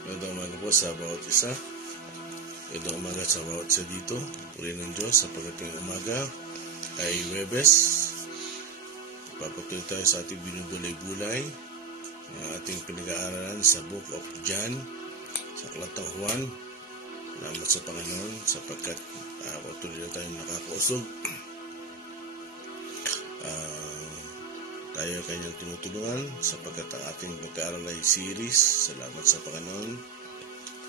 Magandang umaga po sa bawat isa. Magandang umaga sa bawat isa dito. Purihin ng Diyos sapagkat ngayong umaga ay Huwebes. Papatuloy tayo sa ating binubulay-bulay ang ating pinag-aaralan sa Book of John, sa Aklatang Juan. Salamat sa Panginoon sapagkat patuloy na tayong nakakausog. Tayo kanyang tinutulungan sapagkat ang ating pag-aaral ay series. Salamat sa Panginoon.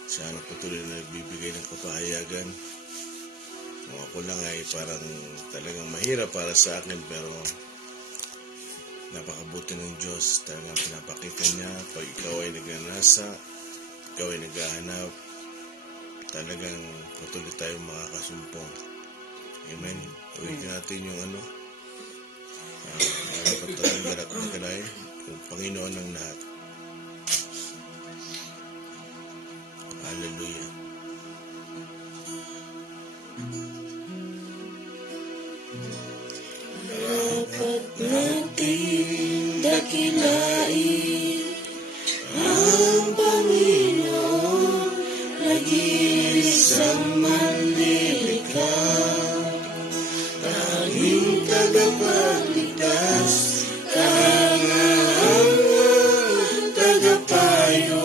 Siya ang patuloy na nagbibigay ng kapahayagan. Kung ako lang ay parang talagang mahirap para sa akin, pero napakabuti ng Diyos. Talagang pinapakita niya pag ikaw ay nagnanasa, ikaw ay naghahanap, talagang patuloy tayong makakasumpong. Amen. Uwitin natin yung pagtawag na at magkalay yung Panginoon ng lahat. Hallelujah. Dapat natin dakilain ang Panginoon, nag-iisang manlilikha, tanging tagapagligtas, kahangahangang tagapayo,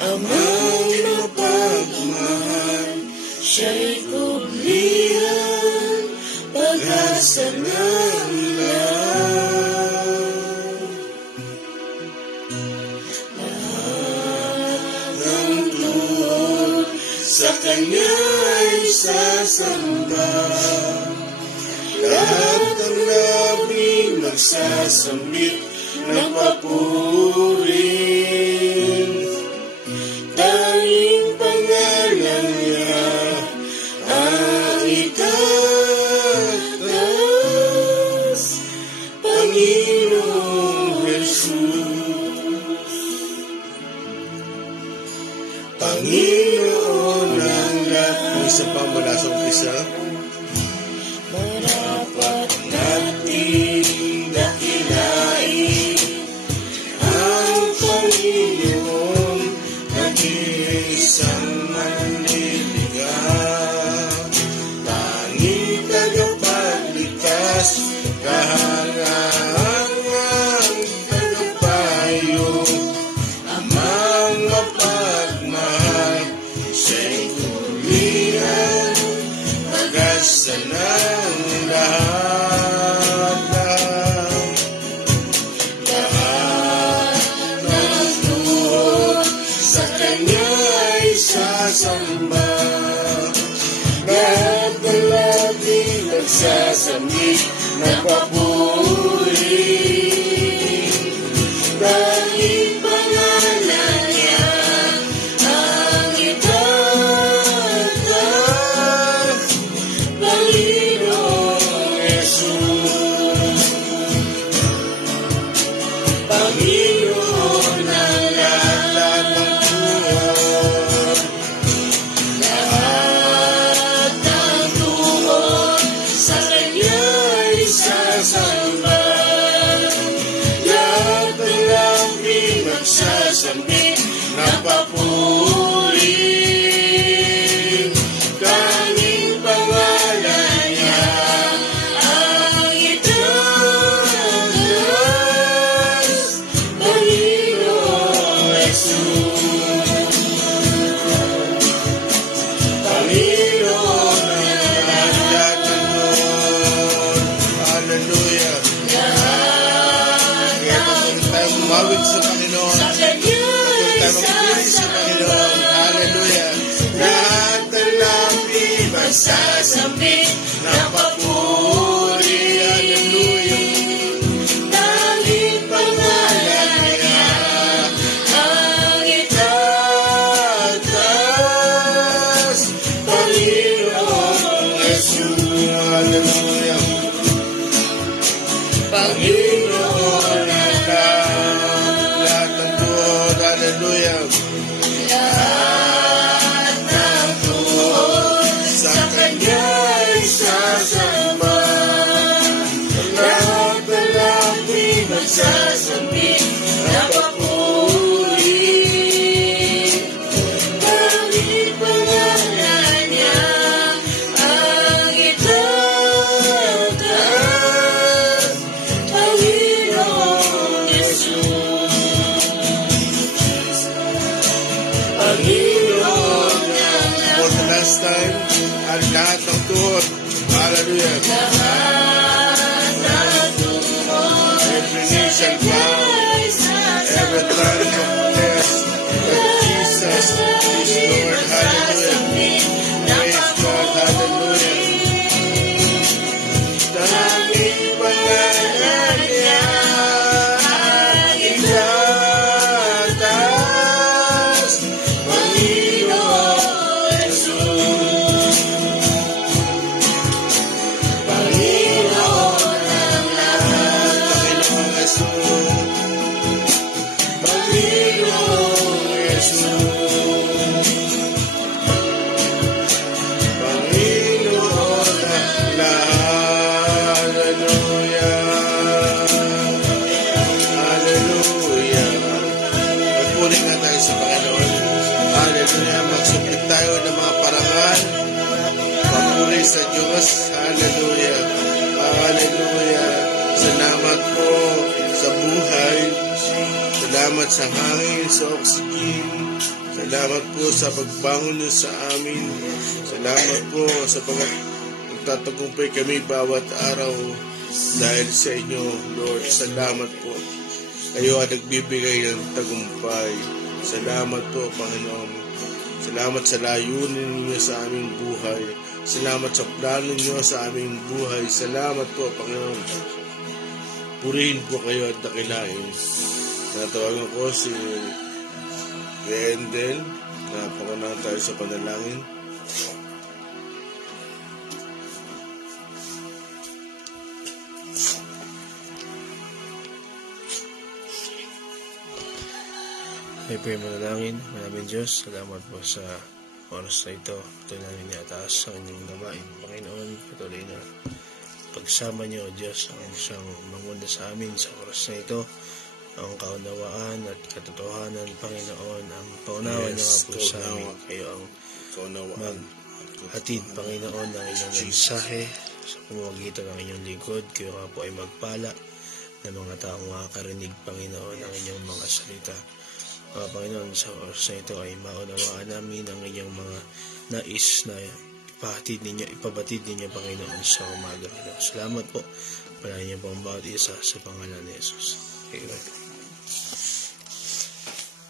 Amang mapagmahal, siya'y kublihan, pag-asa ng lahat. Lahat ng tuhod sa Kanya ay sasamba, lahat ng labi magsasambit ng papuri. Tanging pangalan niya ang itaas, Panginoong Jesus. Panginoon ng lahat. Isa pa mula sa umpisa. Marapat natin dakilain ang Panginoon, nag-iisang manlilikha, tanging tagapagligtas, kahangahangang tagapayo, Amang mapagmahal, siya'y kulihan, pag-asa ng lahat. Lahat ng tuhod sa Kanya ay sasamba, lahat ng labi nagsasambit ng papuri. Tanging pangalan niya ang itaas, Panginoong Jesus. Panginoon ng lahat ng tuhod, lahat ng tuhod sa Kanya ay sasamba, lahat ng labi magsasambit ng papuri. Tanging pangalan niya ang itaas, Panginoong Jesus. Panginoon ng lahat ng tuhod. Hallelujah. Lahat Kaya patuloy tayong umawit sa Panginoon. sa Kanya Patuloy ay tayong magpili sa Panginoon. Hallelujah. lahat ng labi magsasambit ng papuri. Tanging pangalan niya ang itaas, Panginoong Jesus. Hallelujah. Panginoon ng Lahat ng tuhod. Hallelujah. lahat ng tuhod sa Kanya ay sasamba, lahat ng labi magsasambit ng papuri. Panginoon. For the last time, ang lahat ng tuhod. Hallelujah. Every knee shall bow, every tongue confess that Jesus is Lord. Hallelujah. Praise God. Hallelujah. Tanging pangalan niya itataas, Panginoon Jesus. Panginoon ang lahat, Panginoon Jesus. Panginoon Jesus. Panginoon ang lahat. Hallelujah. Hallelujah. Magpuri nga tayo sa Panginoon. Hallelujah. Magsubmit tayo ng mga parangal. Papuri sa Diyos. Hallelujah. Hallelujah. Salamat po sa buhay. Salamat sa hangin, sa oxygen. Salamat po sa pagbangon niyo sa amin. Salamat po sa pagtatagumpay kami bawat araw dahil sa inyo, Lord. Salamat po. Kayo ang nagbibigay ng tagumpay. Salamat po, Panginoon. Salamat sa layunin niyo sa aming buhay. Salamat sa plano niyo sa aming buhay. Salamat po, Panginoon. Purihin po kayo at dakilain. Natawagan ko si Rendel na pakunahan tayo sa panalangin. Ay po yung manalangin. Maraming Diyos, salamat po sa oras na ito. Patuloy namin niataas ang inyong gawain. Panginoon, patuloy na pagsama niyo, Diyos, ang siyang manguna sa amin sa oras na ito. Ang kaunawaan at katotohanan, Panginoon, ang paunawa niyo nga po sa amin. Kayo ang maghatid, Panginoon, ng inyong mensahe sa pamamagitan ng inyong lingkod. Kayo nga po ay magpala ng mga taong makakarinig, Panginoon, ang inyong mga salita. Panginoon, sa oras na ito ay maunawaan namin ang inyong mga nais na ipabatid ninyo, Panginoon, sa umaga. Salamat po. Palayan niyo po ang bawat isa sa pangalan ni Jesus. Amen.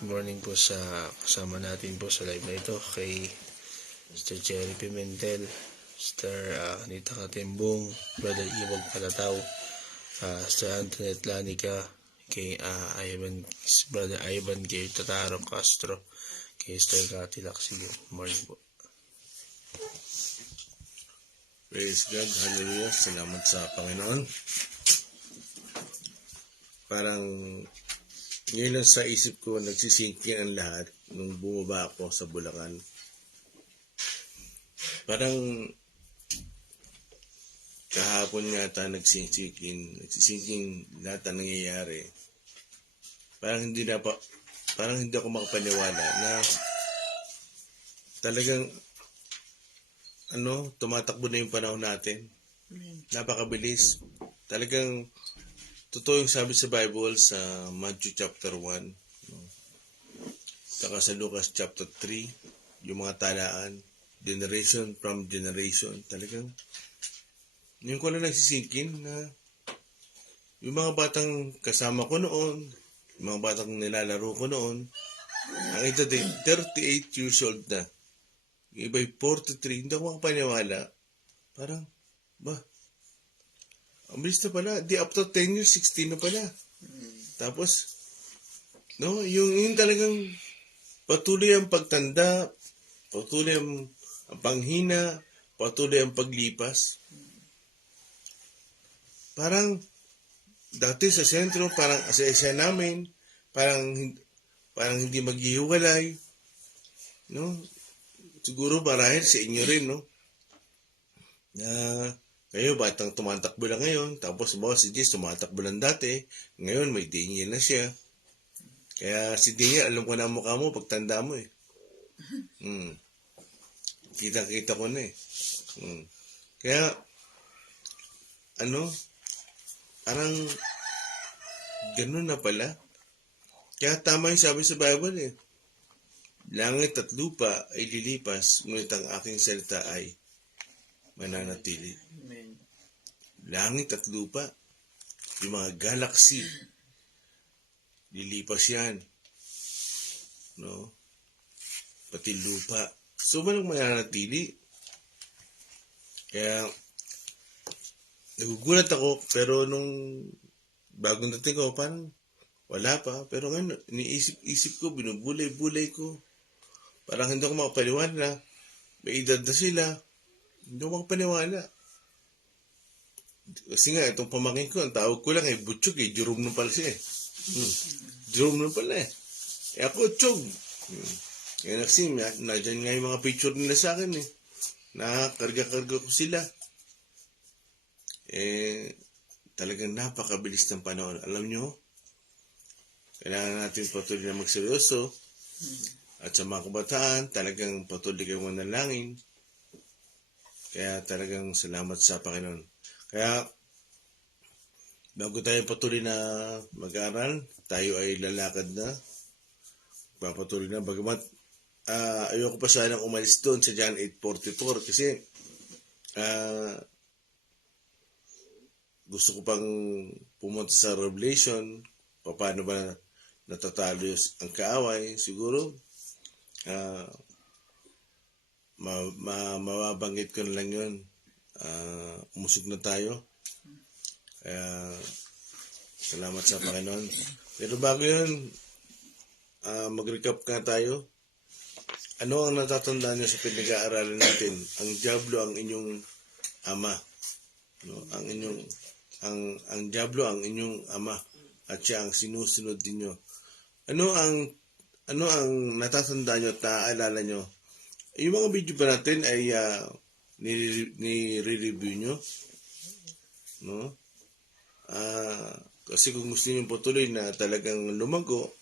Good morning po sa kasama natin po sa live na ito kay Mr. Jerry Pimentel, Mr. Anita Katimbong, Brother Ibog Palataw, Mr. Antoinette Lanica, kay Brother Ivan K. Tataro Castro, kay Mr. Cathy Laksig. Good morning po. Praise God. Hallelujah. Salamat sa Panginoon. Parang ngayon lang sa isip ko nagsisingkin ang lahat nung bumaba ako sa Bulacan. Parang kahapon nga nagsisingkin lahat ang nangyayari. Parang hindi ako makapaniwala na talagang tumatakbo na yung panahon natin. Napakabilis. Talagang totoo yung sabi sa Bible sa Matthew chapter 1, saka sa Lucas chapter 3, yung mga talaan, generation from generation, talagang yung ko lang nagsisingkin na yung mga batang kasama ko noon, yung mga batang nilalaro ko noon, ang ito din, 38 years old na. Yung iba'y 43, hindi ako makapaniwala. Parang, ang bilis na pala. Di after 10 years, 16 na pala. Tapos, yung talagang patuloy ang pagtanda, patuloy ang panghina, patuloy ang paglipas. Parang, dati sa sentro, parang asa-isa namin, parang hindi maghihiwalay. Siguro marahil sa inyo rin, kayo, batang tumatakbo lang ngayon, tapos si Jess tumatakbo lang dati, ngayon may Daniel na siya. Kaya si Daniel, alam ko na ang mukha mo, pagtanda mo Kita-kita ko na Kaya, parang ganun na pala. Kaya tama yung sabi sa Bible Langit at lupa ay lilipas, ngunit ang aking salita ay mananatili. Amen. Langit at lupa, yung mga galaxy, lilipas yan. No? Pati lupa. So, walang mananatili. Kaya, nagugulat ako, pero nung bagong dating ko, parang wala pa. Pero ngayon, iniisip ko, binubulay-bulay ko. Parang hindi ako makapaniwala. May edad na sila. Hindi ako makapaniwala. Kasi nga, itong pamangkin ko, ang tawag ko lang Butchog Jerome nun pala siya Jerome nun pala ako, Chog. Kaya kasi, nadyan nga yung mga picture nila sa akin Nakakarga-karga ko sila. Talagang napakabilis ng panahon. Alam nyo, kailangan natin patuloy na magseryoso. At sa mga kabataan, talagang patuloy kayong manalangin. Kaya talagang salamat sa Panginoon. Kaya, bago tayo patuloy na mag-aral, tayo ay lalakad na. Papatuloy na. Bagamat, ayoko pa sanang umalis doon sa John 8:44 kasi gusto ko pang pumunta sa Revelation. Paano ba natatalo ang kaaway? Siguro, mababanggit ko na lang yun. Umusog na tayo. Kaya, salamat sa Panginoon. Pero bago yun, mag-recap nga tayo. Ano ang natatandaan niyo sa pinag-aaralan natin? Ang diablo ang inyong ama. No? Ang diablo ang inyong ama. At siya ang sinusunod ninyo. Ano ang natatandaan nyo at naaalala nyo? Yung mga video pa natin ay nire-review nyo. No? Kasi kung gusto nyo patuloy na talagang lumago,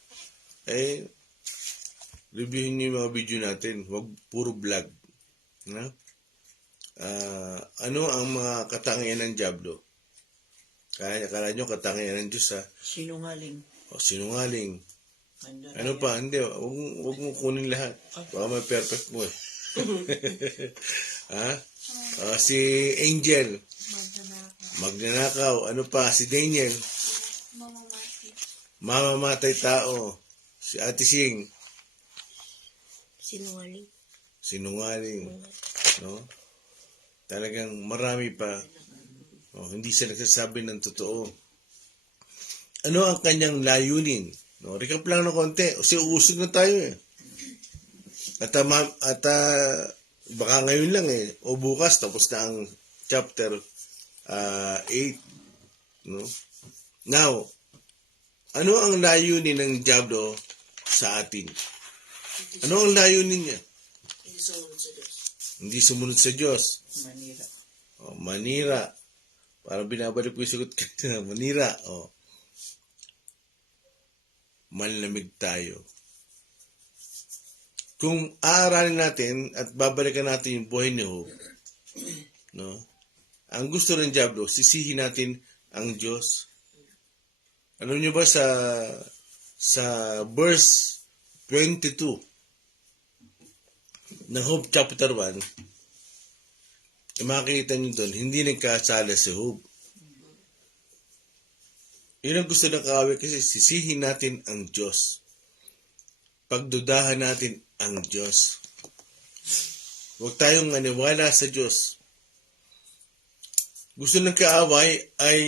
reviewin nyo yung mga video natin. Huwag puro vlog. No? Ano ang mga katangian ng diablo? Kala nyo katangian ng Diyos Sinungaling. Sinungaling. Mandaraya. Ano pa? Hindi. Huwag mo kunin lahat. Baka may perfect mo si Angel. Magnanakaw. Ano pa? Si Daniel. Mamamatay tao. Si Ate Sing. Sinungaling. No? Talagang marami pa. Hindi siya nagsasabi ng totoo. Ano ang kanyang layunin? No, recap lang ng konti. Kasi uusog na tayo At baka ngayon lang o bukas tapos na ang chapter 8. No? Now, ano ang layunin ng diablo sa atin? Ano ang layunin niya? Hindi sumunod sa Diyos. Manira. Manira. Parang binabalik ko yung sagot kanina. Manira. Manlamig tayo. Kung aaralin natin at babalikan natin yung buhay ni Job, no? Ang gusto ng diablo, sisihin natin ang Diyos. Alam niyo ba sa verse 22 ng Job chapter 1, makikita niyo doon, hindi nagkasala si Job. Yun ang gusto ng kaaway kasi sisihin natin ang Diyos. Pagdudahan natin ang Diyos. Huwag tayong maniwala sa Diyos. Gusto ng kaaway ay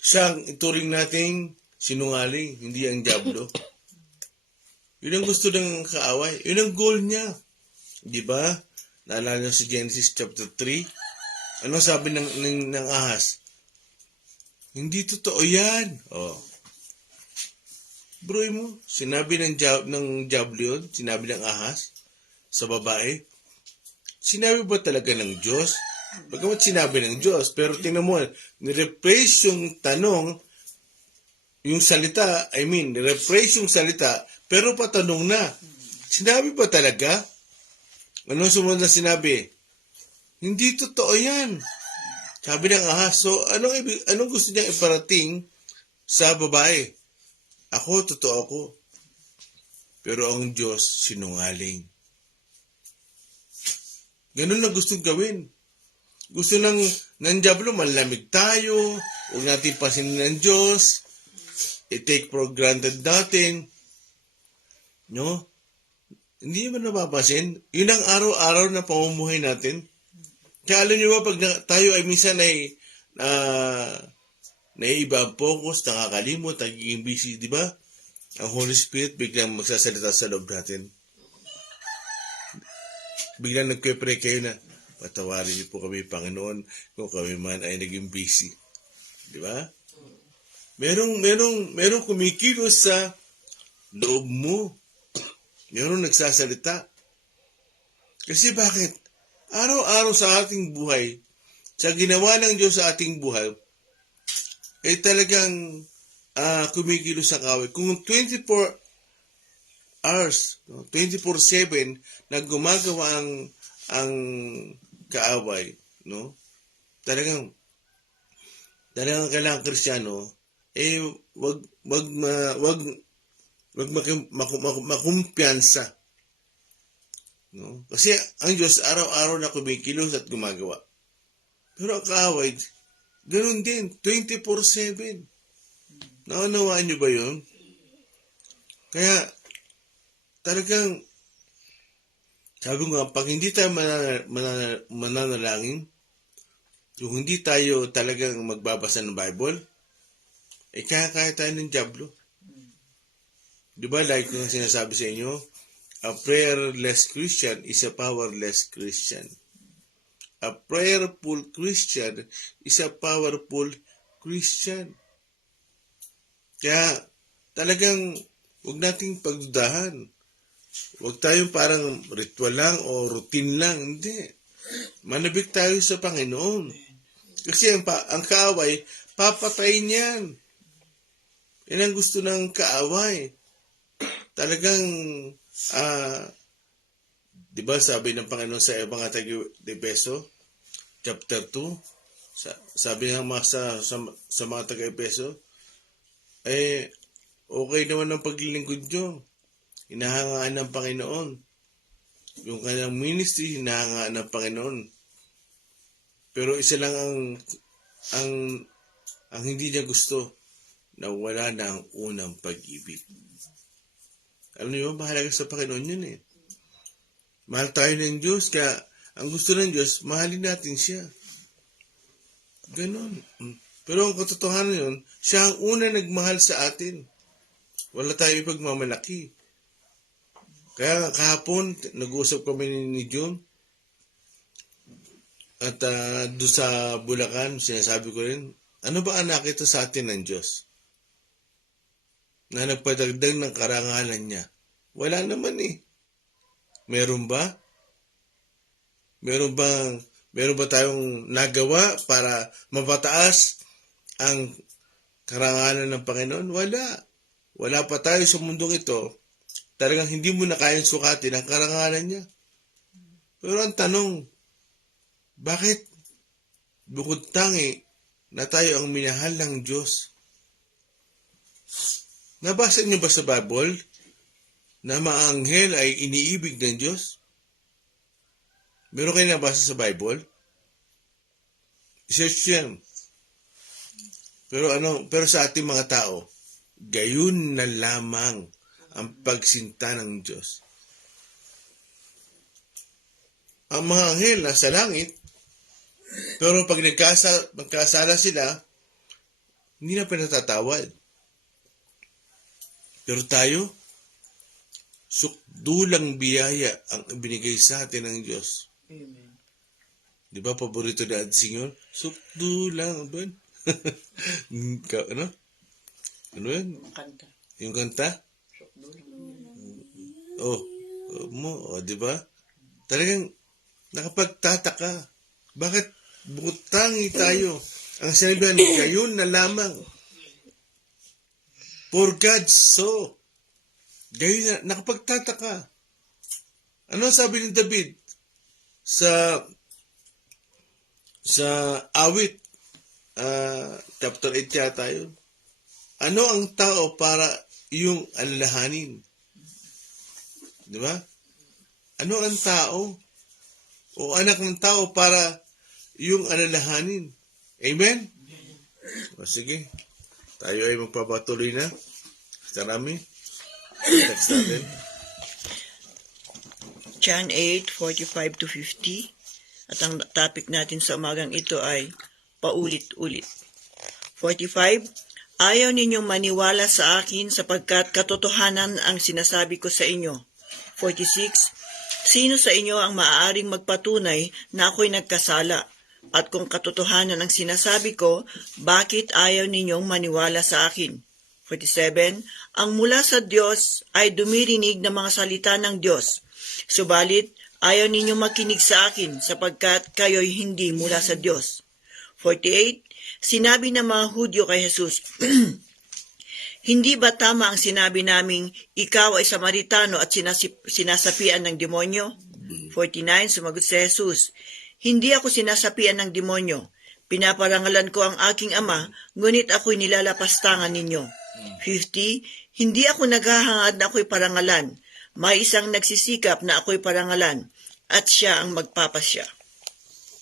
siyang ituring nating sinungaling, hindi ang diablo. Yun ang gusto ng kaaway. Yun ang goal niya. Di ba? Naalala nyo si Genesis chapter 3? Anong sabi ng ahas? Hindi totoo yan. Bro mo, sinabi ng diablo yun, sinabi ng ahas sa babae. Sinabi ba talaga ng Diyos? Bagamat sinabi ng Diyos, pero tingnan mo, nirephrase yung tanong, yung salita, nirephrase yung salita, pero patanong na. Sinabi ba talaga? Anong sumunod na sinabi? Hindi totoo yan. Sabi ng ahas. So, anong gusto niyang iparating sa babae? Ako, totoo ako. Pero ang Diyos, sinungaling. Ganun na gustong gawin. Gusto ng Diablo, manlamig tayo, huwag natin pasinin ng Diyos, i-take for granted natin. No? Hindi mo napapasin. Yun ang araw-araw na pamumuhay natin. Kaya alam nyo ba, pag tayo ay minsan ay naiiba ang focus, nakakalimot, nagiging busy, di ba? Ang Holy Spirit biglang magsasalita sa loob natin. Biglang nagpe-pray kayo na, patawarin niyo po kami, Panginoon, kung kami man ay naging busy. Di ba? Merong kumikilos sa loob mo. Merong nagsasalita. Kasi bakit? Araw-araw sa ating buhay, sa ginawa ng Diyos sa ating buhay, ay talagang kumikilos sa kaway. Kung 24 hours, 24/7 na gumagawa ang kaaway, no? Talagang kailangan Kristiyano, wag makumpiyansa. No? Kasi ang Diyos araw-araw na kumikilos at gumagawa. Pero ang kaaway, ganun din, 24/7. Naunawaan nyo ba yun? Kaya, talagang, sabi ko nga, pag hindi tayo mananalangin, kung hindi tayo talagang magbabasa ng Bible, kaya tayo ng Diablo. Di ba, like yung sinasabi sa inyo, a prayerless Christian is a powerless Christian. A prayerful Christian is a powerful Christian. Kaya talagang huwag nating pagdudahan. Huwag tayong parang ritual lang o routine lang. Hindi. Manabik tayo sa Panginoon. Kasi ang kaaway, papatayin yan. Yan ang gusto ng kaaway. Talagang, di ba sabi ng Panginoon sa mga taga-Epeso, chapter 2, sabi ng sa mga taga-Epeso, okay naman ang paglilingkod nyo. Hinahangaan ng Panginoon. Yung kanyang ministry, hinahangaan ng Panginoon. Pero isa lang ang hindi niya gusto, na wala na ang unang pag-ibig. Alam niyo ba, mahalaga sa Panginoon yun eh. Mahal tayo ng Diyos, kaya ang gusto ng Diyos, mahalin natin siya. Ganon. Pero ang katotohanan yun, siya ang una nagmahal sa atin. Wala tayo ipagmamalaki. Kaya kahapon, nag-uusap kami ni John. At doon sa Bulacan, sinasabi ko rin, ano ba ang nakita sa atin ng Diyos? Na nagpadagdag ng karangalan niya. Wala naman eh. Meron ba? Meron ba tayong nagawa para mapataas ang karangalan ng Panginoon? Wala. Wala pa tayo sa mundong ito. Talagang hindi mo na kayang sukatin ang karangalan niya. Pero ang tanong, bakit bukod tangi na tayo ang minahal ng Diyos? Nabasa niyo ba sa Bible na mga anghel ay iniibig ng Diyos? Meron kayo nabasa sa Bible? Search yan. Pero sa ating mga tao, gayon na lamang ang pagsinta ng Diyos. Ang mga anghel nasa langit, pero pag nagkasala sila, hindi na pinatatawad. Pero tayo, sukdulang biyaya ang ibinigay sa atin ng Diyos. Amen. Di ba, paborito na ating Senyor? Sukdulang, ba? Ano? Ano yan? Kanta. Yung kanta? Di ba? Talagang nakapagtataka. Bakit bukod tangi tayo? Ang sinabihan, gayon na lamang. For God so. Gayon na, nakapagtataka. Ano sabi ni David sa awit, chapter 8 tayo? Ano ang tao para iyong alalahanin? Di ba? Ano ang tao? O anak ng tao para yung alalahanin. Amen? O sige. Tayo ay magpapatuloy na. Sarami. Text natin. John 8:45 to 50. At ang topic natin sa umagang ito ay paulit-ulit. 45. Ayaw ninyong maniwala sa akin sapagkat katotohanan ang sinasabi ko sa inyo. 46. Sino sa inyo ang maaaring magpatunay na ako'y nagkasala? At kung katotohanan ang sinasabi ko, bakit ayaw ninyong maniwala sa akin? 47. Ang mula sa Diyos ay dumirinig ng mga salita ng Diyos. Subalit, ayaw ninyong makinig sa akin sapagkat kayo'y hindi mula sa Diyos. 48. Sinabi ng mga Hudyo kay Jesus, hindi ba tama ang sinabi naming ikaw ay Samaritano at sinasapian ng demonyo? 49. Sumagot si Jesus, hindi ako sinasapian ng demonyo. Pinaparangalan ko ang aking ama, ngunit ako'y nilalapastangan ninyo. 50. Hindi ako naghahangad na ako'y parangalan. May isang nagsisikap na ako'y parangalan, at siya ang magpapasya.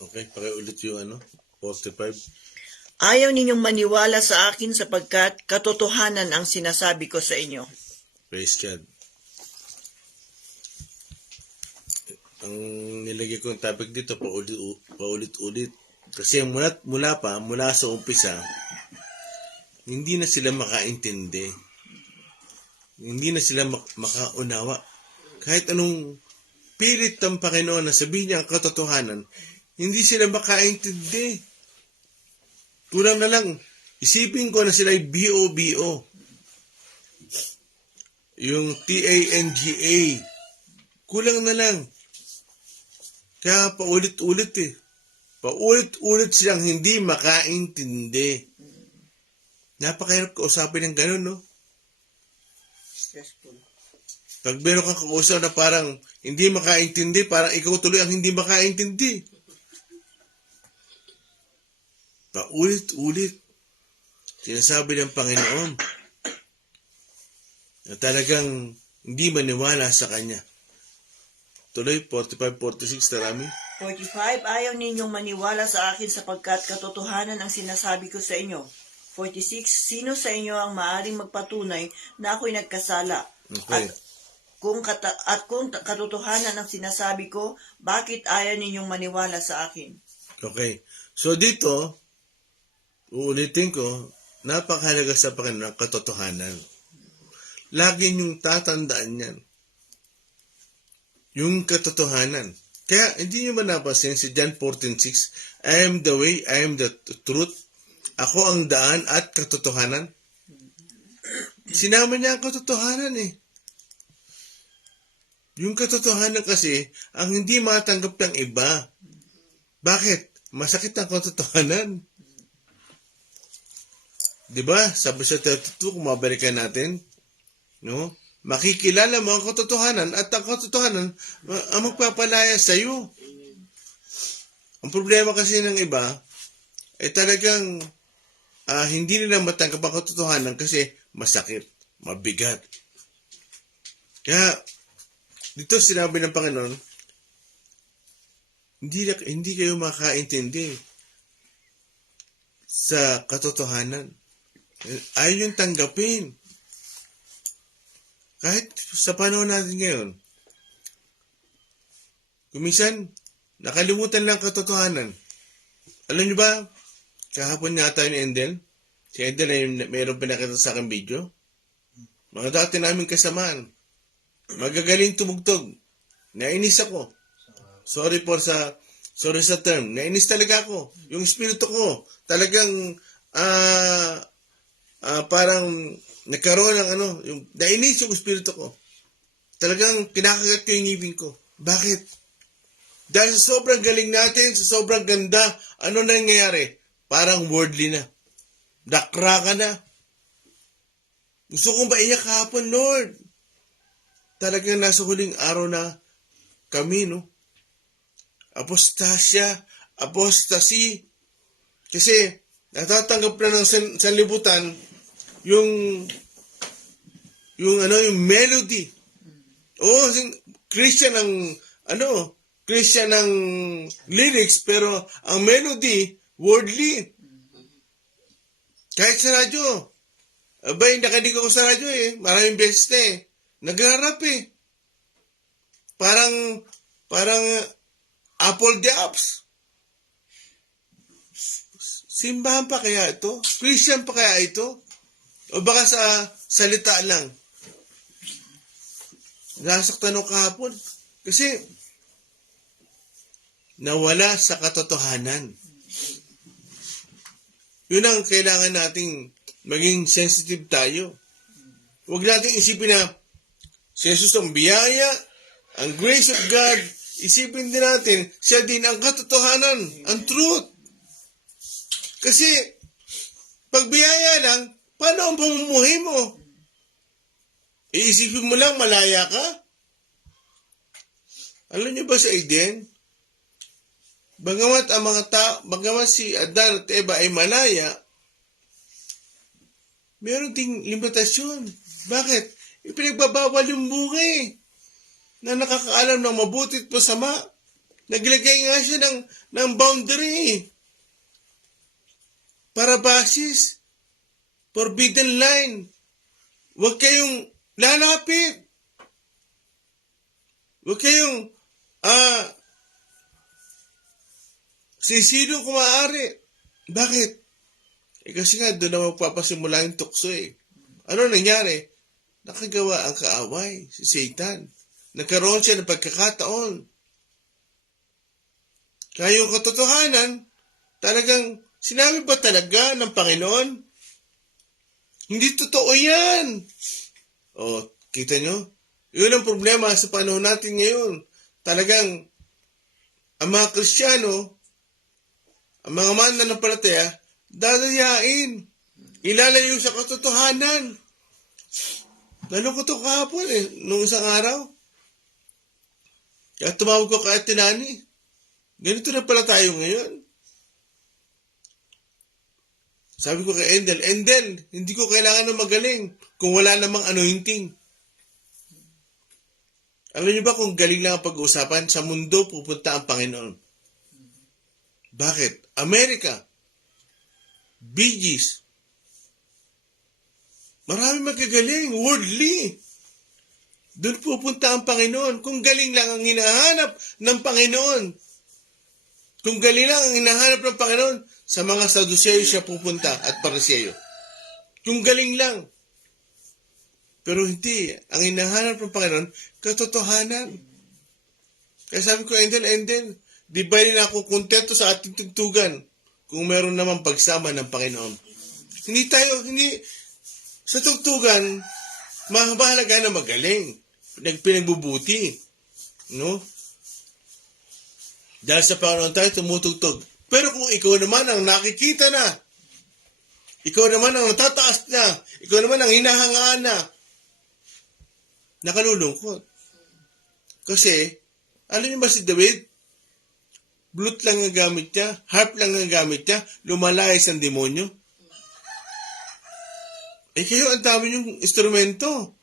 Okay, pakiulit yung 45. Ayaw ninyong maniwala sa akin sapagkat katotohanan ang sinasabi ko sa inyo. Praise God. Ang nilagay ko yung topic dito, paulit-ulit. Kasi mula sa umpisa, hindi na sila makaintindi. Hindi na sila makaunawa. Kahit anong pilit ng Panginoon na sabihin niya ang katotohanan, hindi sila makaintindi. Kulang na lang, isipin ko na sila ay B-O-B-O. Yung T-A-N-G-A. Kulang na lang. Kaya paulit-ulit eh. Paulit-ulit silang hindi makaintindi. Napakahirap kausapin ng ganun, no? Stressful. Pag meron kang kausap na parang hindi makaintindi, parang ikaw tuloy ang hindi makaintindi. Paulit-ulit. Sinasabi ng Panginoon na talagang hindi maniwala sa Kanya. Tuloy, 45-46, tarami. 45. Ayaw ninyong maniwala sa akin sapagkat katotohanan ang sinasabi ko sa inyo. 46. Sino sa inyo ang maaaring magpatunay na ako'y nagkasala? Okay. At kung katotohanan ang sinasabi ko, bakit ayaw ninyong maniwala sa akin? Okay. So dito, uulitin ko, napakahalaga sa Panginoon ang katotohanan. Lagi niyong tatandaan yan. Yung katotohanan. Kaya hindi niyo man napasin si John 14:6, I am the way, I am the truth. Ako ang daan at katotohanan. Sinama niya ang katotohanan eh. Yung katotohanan kasi, ang hindi matanggap ng iba. Bakit? Masakit ang katotohanan. Diba? Sabi sa 32, kung mabalikan natin, no? Makikilala mo ang katotohanan at ang katotohanan ang magpapalaya sa iyo. Ang problema kasi ng iba ay talagang hindi nila matanggap ang katotohanan kasi masakit, mabigat. Kaya dito sinabi ng Panginoon, hindi kayo makaintindi sa katotohanan. Ayaw yung tanggapin. Kahit sa panahon natin ngayon, kuminsan, nakalimutan lang katotohanan. Alam niyo ba, kahapon nga tayo ni Endel, si Endel ay mayroong pinakita sa akin video. Mga dati namin kasamaan, magagaling tumugtog. Nainis ako. Sorry sa term. Nainis talaga ako. Yung espiritu ko, talagang, parang nagkaroon ng yung nainis yung espiritu ko. Talagang kinakagat ko yung ngipin ko. Bakit? Dahil sa sobrang galing natin, sa sobrang ganda, ano nangyayari? Parang worldly na. Dakra ka na. Gusto kong maiyak kahapon, Lord. Talagang nasa huling araw na kami, no? Apostasy. Kasi natatanggap na ng sanlibutan yung melody Oo, Christian ang, Christian ang lyrics, pero ang melody, worldly. Kahit sa radyo. Abay, nakadinig ako sa radyo Maraming beses na Nag-rap Parang apple the apps. Simbahan pa kaya ito? Christian pa kaya ito? O baka sa salita lang? Nasaktan ako kahapon. Kasi, nawala sa katotohanan. Yun ang kailangan nating maging sensitive tayo. Huwag nating isipin na si Jesus ang biyaya, ang grace of God. Isipin din natin, siya din ang katotohanan, ang truth. Kasi, pag biyaya lang, paano ang pamumuhay mo? Iisipin mo lang, malaya ka? Alam niyo ba sa Eden? Bagamat si Adan at Eva ay malaya, meron ding limitasyon. Bakit? Ipinagbabawal yung bunga na nakakaalam ng mabuti at masama. Naglagay nga siya ng boundary. Para basis. Forbidden line. Huwag kayong lalapit. Huwag kayong sisino kung maaari. Bakit? Kasi nga doon na magpapasimula yung tukso Ano nangyari? Nakagawa ang kaaway, si Satan. Nagkaroon siya ng pagkakataon. Kaya yung katotohanan, talagang sinabi ba talaga ng Panginoon? Hindi totoo yan. O, kita nyo? Yun ang problema sa panahon natin ngayon. Talagang, ang mga Kristiyano, ang mga mananampalataya, dadayain. Ilalayo sa katotohanan. Lalo ko ito kahapon nung isang araw. Kaya tumawag ko kay Ate Nani. Ganito na pala tayo ngayon. Sabi ko kay Endel, hindi ko kailangan ng magaling kung wala namang anointing. Alam niyo ba kung galing lang ang pag-uusapan, sa mundo pupunta ang Panginoon? Bakit? Amerika, Bee Gees, marami magagaling, worldly. Doon pupunta ang Panginoon. Kung galing lang ang hinahanap ng Panginoon. Kung galing lang ang hinahanap ng Panginoon, sa mga Saduceo siya pupunta at Pariseo. Kung galing lang. Pero hindi. Ang hinahanap ng Panginoon, katotohanan. Kaya sabi ko, Endel, di ba rin ako kontento sa ating tugtugan kung meron naman pagsama ng Panginoon? Hindi, sa tugtugan, mahalaga na magaling. Pinagbubuti. No? Dahil sa Panginoon tayo tumutugtog. Pero kung ikaw naman ang nakikita na, ikaw naman ang natataas na, ikaw naman ang hinahangaan na, nakalulungkot. Kasi, alam niyo ba si David? Flute lang ang gamit niya, harp lang ang gamit niya, lumalayas ang demonyo. Kayo, ang dami yung instrumento.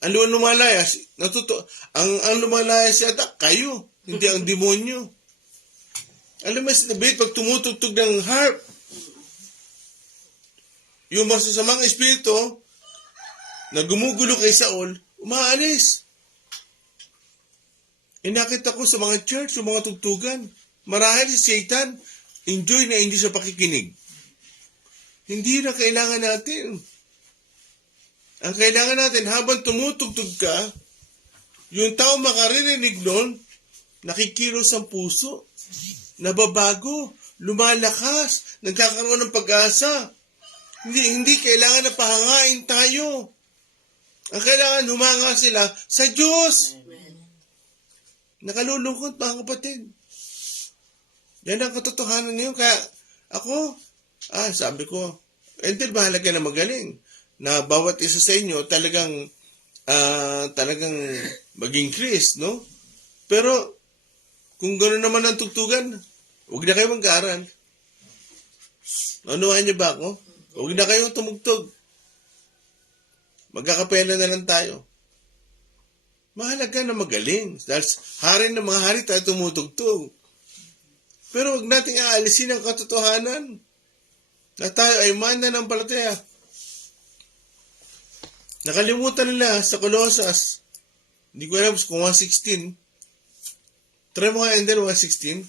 Ang lumalayas, ang lumalayas yata, kayo, hindi ang demonyo. Alam mo si David, pag tumutugtog ng harp, yung masasamang espiritu na gumugulo kay Saul, umaalis. Nakita ko sa mga church, sa mga tugtugan, marahil si Satan, enjoy sa pakikinig. Hindi na kailangan natin. Ang kailangan natin, habang tumutugtog ka, yung tao makaririnig nun, nakikilos ang puso, nababago, lumalakas, nagkakaroon ng pag-asa. Hindi kailangan na pahangain tayo. Ang kailangan, humanga sila sa Diyos. Nakalulungkot, mga kapatid. Yan ang katotohanan ngayon. Kaya ako, sabi ko, Endel, mahalaga na magaling. Na bawat isa sa inyo talagang maging Chris, no? Pero, kung gano'n naman ang tugtugan, huwag na kayo mag-aaral. Anuhan niyo ba ako? Huwag na kayong tumugtog. Magkakapela na lang tayo. Mahalaga na magaling. Dahil hari ng mga hari tayo tumutugtog. Pero huwag nating aalisin ang katotohanan na tayo ay mananampalataya. Nakalimutan nila sa Colossus. Hindi ko alam kung 1:16. Try mo nga, Ender, 1:16.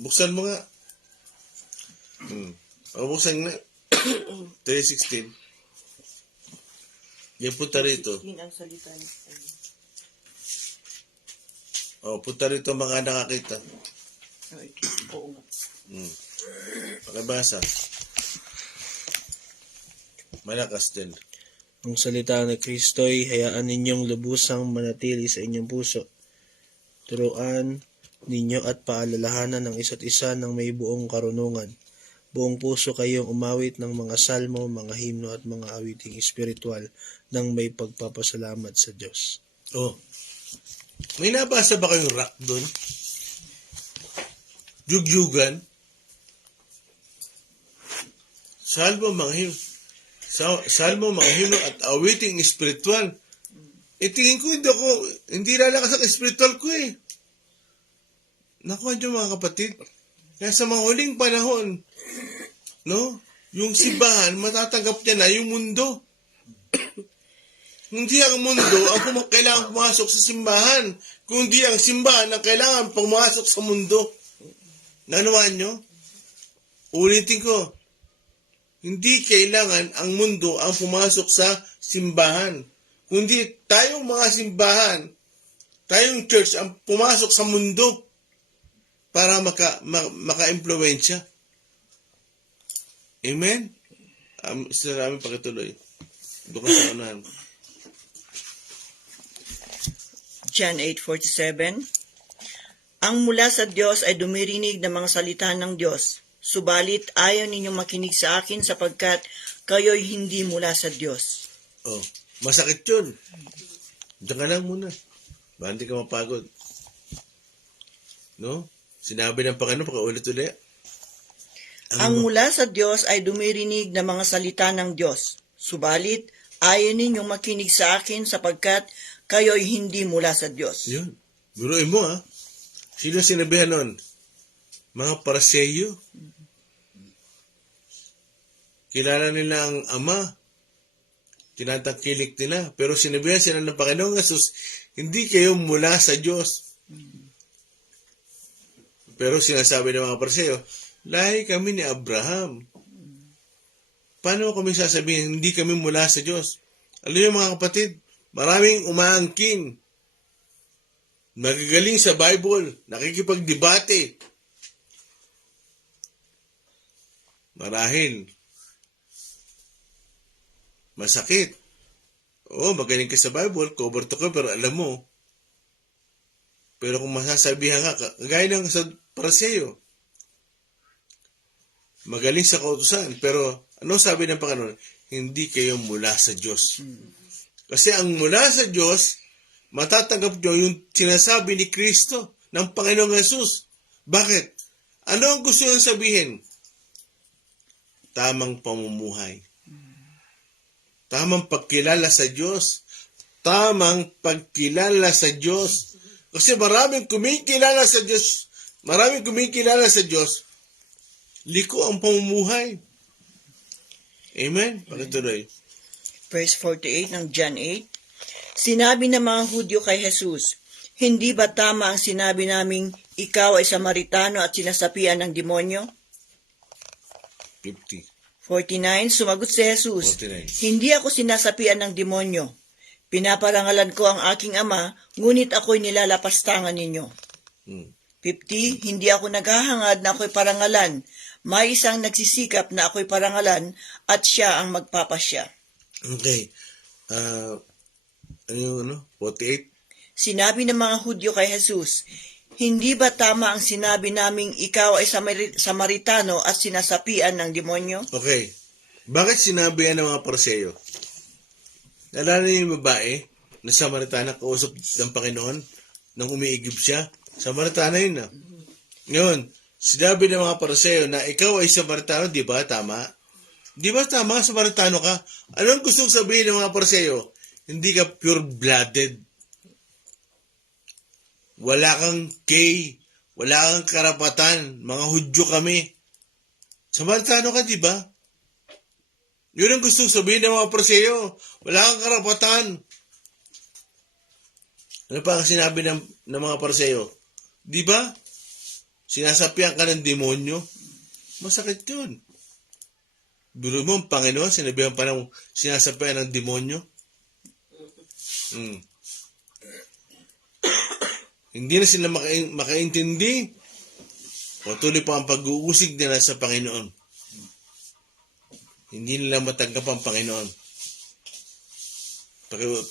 Buksan mo nga. O, buksan nga. 3:16. Yan, punta rito. Yun ang salita niya. O, punta rito mga nakakita. Oo nga. Pakibasa. Malakas din. Ang salita ni Kristo ay hayaan ninyong lubusang manatili sa inyong puso. Turuan ninyo at paalalahanan ng isa't isa ng may buong karunungan. Buong puso kayong umawit ng mga salmo, mga himno at mga awiting espiritual ng may pagpapasalamat sa Diyos. Oh. May nabasa ba kayong rock doon? Jugyugan? Salmo, mga himno at awiting espiritual. Tingin ko hindi lalakas ang espiritual ko eh. Nakuha niyo mga kapatid. Kaya sa mga huling panahon, no? Yung simbahan, matatanggap niya na yung mundo. Hindi ang mundo ang kailangan pumasok sa simbahan, kundi ang simbahan ang kailangan pumasok sa mundo. Nanawaan nyo? Ulitin ko. Hindi kailangan ang mundo ang pumasok sa simbahan, kundi tayong mga simbahan, tayong church ang pumasok sa mundo para maka-impluwensya. Amen? Isa namin pakituloy. Doon ka sa unahan. John 8:47. Ang mula sa Diyos ay dumirinig ng mga salita ng Diyos. Subalit ayaw ninyong makinig sa akin sapagkat kayo'y hindi mula sa Diyos. Oh, masakit yun. Diyan ka lang muna. Ba, hindi ka mapagod. No? Sinabi ng Panginoon, pakaulit-ulit. Ang mula sa Diyos ay dumirinig ng mga salita ng Diyos. Subalit ayaw ninyong makinig sa akin sapagkat kayo'y hindi mula sa Diyos. Yun. Biruin mo ha. Sino sinabihan nun? Mga Paraseyo. Kilala nila ang Ama. Tinatangkilik nila. Pero sinabihan sila ng Panginoong Jesus, hindi kayo mula sa Diyos. Pero sinasabi ng mga Paraseyo, lahi kami ni Abraham. Paano kami sasabihin, hindi kami mula sa Diyos? Alam niyo mga kapatid, maraming umaangkin. Nagagaling sa Bible. Nakikipagdebate. Marahil. Masakit. Oo, magaling ka sa Bible, cover to cover, alam mo. Pero kung masasabihan ka, kagaya ng sa Paraseyo, magaling sa kautusan, pero ano sabi ng Panginoon? Hindi kayo mula sa Diyos. Kasi ang mula sa Diyos, matatanggap nyo yung sinasabi ni Kristo ng Panginoong Jesus. Bakit? Ano ang gusto niyang sabihin? Tamang pamumuhay. Tamang pagkilala sa Diyos. Tamang pagkilala sa Diyos. Kasi maraming kumikilala sa Diyos. Liko ang pamumuhay. Amen? Pagkatuloy. Verse 48 ng John 8. Sinabi ng mga Hudyo kay Jesus, hindi ba tama ang sinabi naming ikaw ay Samaritano at sinasapian ng demonyo? 50. 49. Sumagot si Jesus, 49. hindi ako sinasapian ng demonyo. Pinaparangalan ko ang aking Ama, ngunit ako'y nilalapastangan ninyo. 50. Hindi ako naghahangad na ako'y parangalan. May isang nagsisikap na ako'y parangalan at siya ang magpapasya. Okay. Ano yung 48? Sinabi ng mga Hudyo kay Jesus, hindi ba tama ang sinabi naming ikaw ay Samaritano at sinasapian ng demonyo? Okay. Bakit sinabi yan ng mga Paraseyo? Nalala niyo yung babae na Samaritana kausap ng Panginoon nang umiigib siya? Samaritana yun na. Ngayon, sinabi ng mga Paraseyo na ikaw ay Samaritano, di ba? Tama? Di ba tama? Samaritano ka? Anong gustong sabihin ng mga Paraseyo? Hindi ka pure-blooded. Wala kang wala kang karapatan. Mga Hudyo kami. Samaritano ka, di ba? Yun ang gusto sabihin ng mga Pariseo. Wala kang karapatan. Ano pa ang sinabi ng mga Pariseo? Di ba? Sinasapian ka ng demonyo. Masakit yun. Biro mo ang Panginoon, sinabihan pa ng sinasapian ng demonyo. Hindi na sila makaintindi. Patuloy pa ang pag-uusig nila sa Panginoon. Hindi nila matanggap ang Panginoon.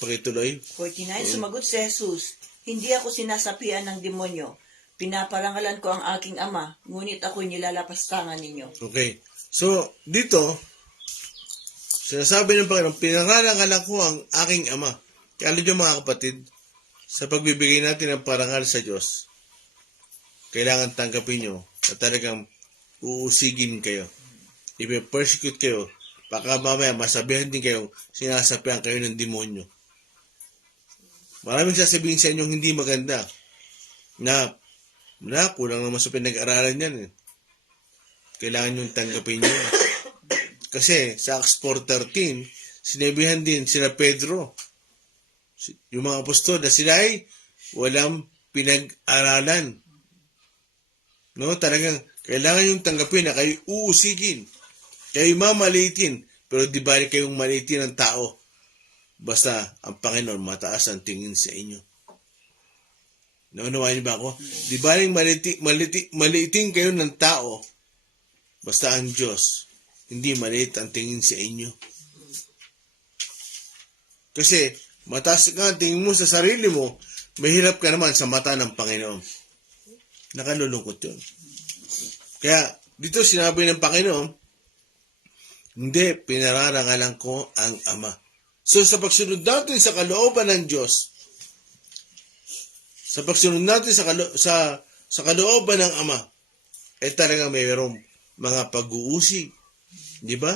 Pakituloy. 49, sumagot si Jesus, hindi ako sinasapian ng demonyo. Pinaparangalan ko ang aking ama, ngunit ako'y nilalapastangan ninyo. Okay. So, dito, sinasabi ng Panginoon, pinarangalan ko ang aking ama. Kaya alam niyo mga kapatid, sa pagbibigay natin ng parangal sa Diyos, kailangan tanggapin nyo na talagang uusigin kayo. I-persecute kayo. Baka mamaya masabihan din kayo, sinasapihan kayo ng demonyo. Maraming sasabihin sa inyo hindi maganda. Na kulang naman sa pinag-aralan yan. Kailangan nyo tanggapin nyo. Kasi sa Acts 4:13, sinabihan din sila Pedro, yung mga apostol, na sila ay walang pinag-aralan. No, talagang kailangan yung tanggapin na kayo uusigin. Kayo mamalitin, pero di bali kayong malitin ng tao. Basta ang Panginoon mataas ang tingin sa inyo. Naunawain niyo ba ako? Di bali malitin kayo ng tao. Basta ang Diyos, hindi maliit ang tingin sa inyo. Kasi mataas ka ang tingin mo sa sarili mo, mahirap ka naman sa mata ng Panginoon. Nakalulungkot yun. Kaya, dito sinabi ng Panginoon, hindi, pinararangalan ko ang Ama. So, sa pagsunod natin sa kalooban ng Diyos, sa pagsunod natin sa kalooban ng Ama, talagang mayroong mga pag-uusig. Di ba?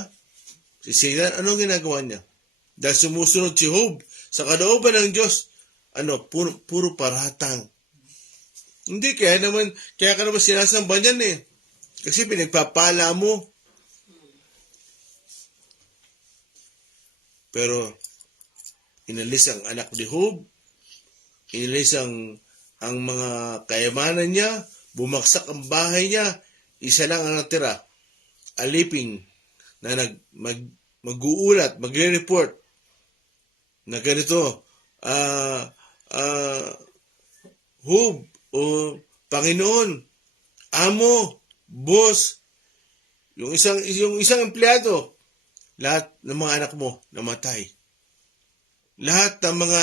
Si Satan, anong ginagawa niya? Dahil sumusunod si Job sa kalooban ng Diyos, puro paratang. Hindi, kaya ka naman sinasamba niyan eh. Kasi pinagpapala mo. Pero, inalis ang anak ni Job, inalis ang mga kayamanan niya, bumagsak ang bahay niya, isa lang ang natira, aliping, na mag-uulat, magre-report, na ganito, Job, o Panginoon, amo, boss, yung isang empleyado, lahat ng mga anak mo namatay. Lahat ng mga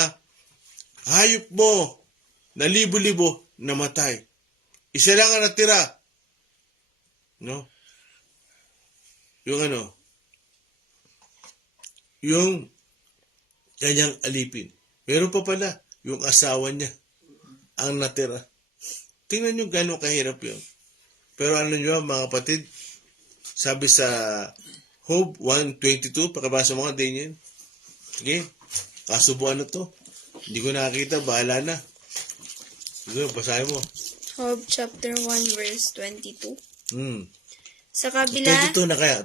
hayop mo na libo-libo namatay. Isa lang ang natira. No? Yung kanyang alipin. Meron pa pala, yung asawa niya ang natira. Tingnan nyo gano'ng kahirap yun. Pero ano nyo mga kapatid, sabi sa Job 1:22, pakabasa mo nga din yun. Sige, kasubuan na to. Hindi ko nakakita, bahala na. Sige, basahin mo. Job chapter 1 verse 22. Sa 22 kabila, na kaya,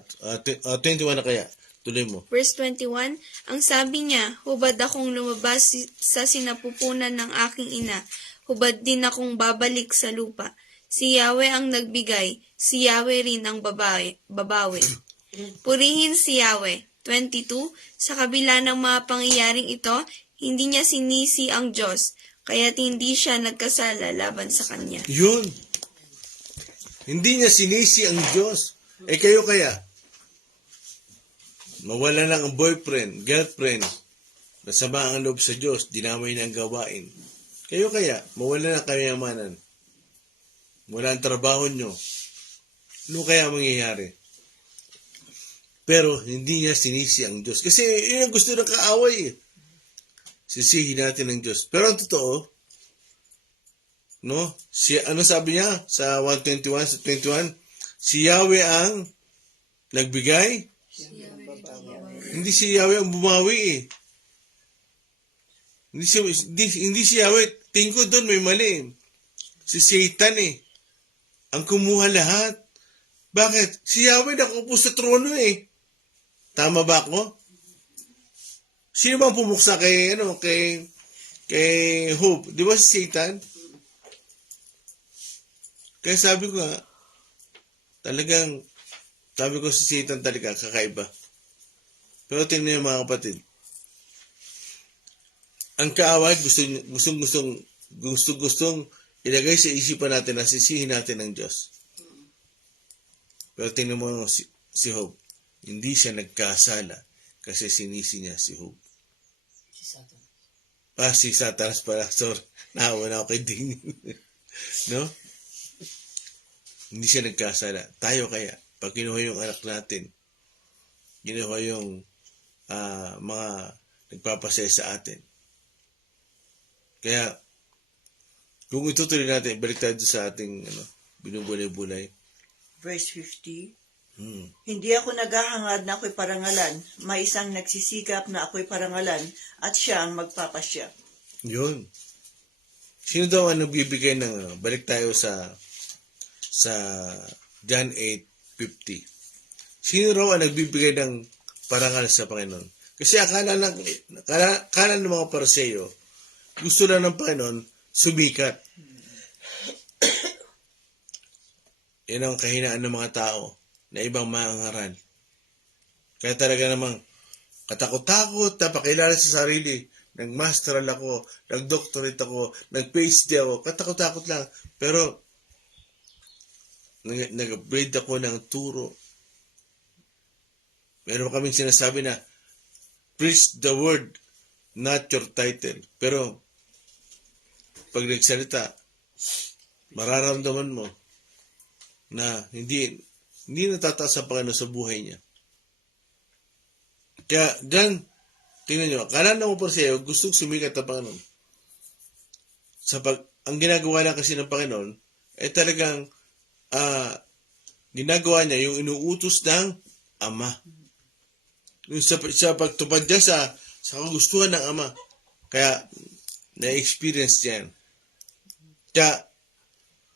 21 na kaya. Tuloy mo. verse 21, ang sabi niya, hubad akong lumabas sa sinapupunan ng aking ina, hubad din akong babalik sa lupa. Si Yahweh ang nagbigay, si Yahweh rin ang babawi. Purihin si Yahweh. 22, sa kabila ng mga pangyayaring ito, hindi niya sinisi ang Diyos, kaya't hindi siya nagkasala laban sa Kanya. Yun. Hindi niya sinisi ang Diyos. Kayo kaya? Mawala lang ang boyfriend, girlfriend, nasama ang loob sa Diyos, dinamay na ang gawain. Kayo kaya? Mawala na kayamanan. Wala ang trabaho nyo. Ano kaya mangyayari? Pero hindi niya sinisi ang Diyos. Kasi yun ang gusto ng kaaway. Sisihin natin ang Diyos. Pero ang totoo, no? Ano sabi niya sa 1:21, sa 21? Si Yahweh ang nagbigay? Hindi si Yahweh ang bumawi eh. Hindi si Yahweh. Tingin ko doon may mali. Si Satan ang kumuha lahat. Bakit? Si Yahweh nakaupo sa trono Tama ba ako? Sino bang pumuksa kay Hope? Di ba si Satan? Kaya sabi ko nga, sabi ko si Satan talaga kakaiba. Pero tingnan niyo mga kapatid. Ang kaaway gustong ilagay sa isipan natin na sisihin natin ang Diyos. Pero tingnan mo si Hope. Hindi siya nagkasala kasi sinisi niya si Hope. Si Satanas pala. Sorry. Naawa na ako kay Ding. No? Hindi siya nagkasala. Tayo kaya, pag kinuha yung anak natin, kinuha yung mga nagpapasaya sa atin. Kaya, kung itutuloy natin, balik tayo sa ating binubulay-bulay. Verse 50. Hindi ako naghahangad na ako'y parangalan. May isang nagsisikap na ako'y parangalan at siya ang magpapasya. Yun. Sino daw ang nagbibigay ng balik tayo sa John 8:50. Sino raw ang nagbibigay ng parangal sa Panginoon? Kasi akala ng mga Pariseo, gusto lang ng Panginoon sumikat. Yan ang kahinaan ng mga tao na ibang maangaral. Kaya talaga namang katakot-takot na pakilala sa sarili. Nag-masteral ako, nag-doctorate ako, nag-PhD ako, katakot-takot lang. Pero, nag-upgrade ako ng turo. Meron kaming sinasabi na, preach the word, not your title. Pero, pag nagsalita, mararamdaman mo na hindi natataas ang Panginoon sa buhay niya. Kaya, dyan, tingnan nyo, akala na mo pa siya, gustong sumikat ang Panginoon. Ang ginagawa lang kasi ng Panginoon, talagang, ginagawa niya yung inuutos ng Ama. Yung sa pagtupad niya sa kagustuhan ng Ama. Kaya, na-experience yan. Kaya,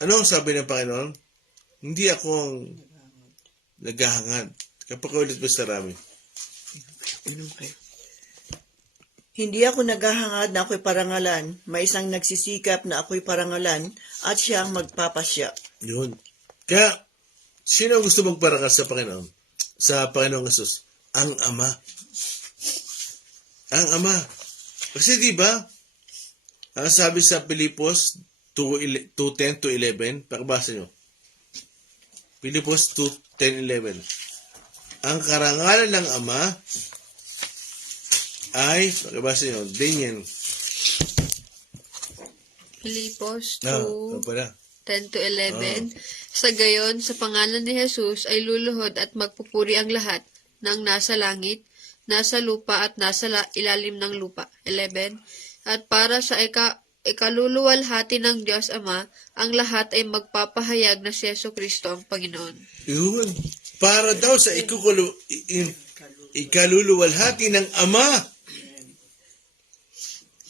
ano ang sabi ng Panginoon? Hindi ako ang naghahangad. Kapag ulit ba sa rami? Hindi ako naghahangad na ako'y parangalan. May isang nagsisikap na ako'y parangalan at siya ang magpapasya. Yun. Kaya, sino gusto magparangal sa Panginoon? Sa Panginoong Jesus? Ang Ama. Ang Ama. Kasi diba, ang sabi sa Pilipos 2:10-11, pakibasa nyo. Pilipos 2:10-11. Ang karangalan ng Ama ay, pakibasa nyo, din yan. Pilipos 10-11. 10-11. Sa gayon, sa pangalan ni Jesus ay luluhod at magpupuri ang lahat ng nasa langit, nasa lupa at nasa ilalim ng lupa. 11. At para sa ikaluluwalhati ng Diyos Ama, ang lahat ay magpapahayag na si Jesucristo ang Panginoon. Yun. Para daw sa ikaluluwalhati ng Ama,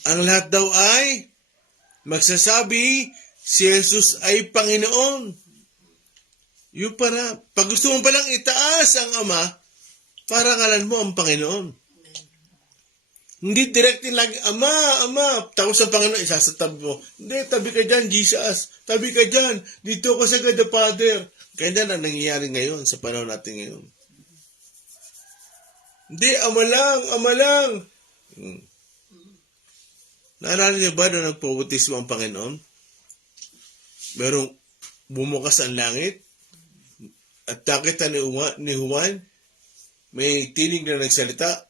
ang lahat daw ay magsasabi, si Jesus ay Panginoon. Yung pag gusto mo palang itaas ang Ama, parangalan mo ang Panginoon. Hindi directly lang, Ama, tapos ang Panginoon, isasatabi mo. Hindi, tabi ka dyan, Jesus. Tabi ka dyan. Dito ka sa God the Father. Kaya na nangyayari ngayon, sa panahon natin ngayon. Hindi, Ama lang. Naalala niyo ba na nagpabautismo ang Panginoon? Merong bumukas ang langit at nakita ni Juan, may tinig na nagsalita,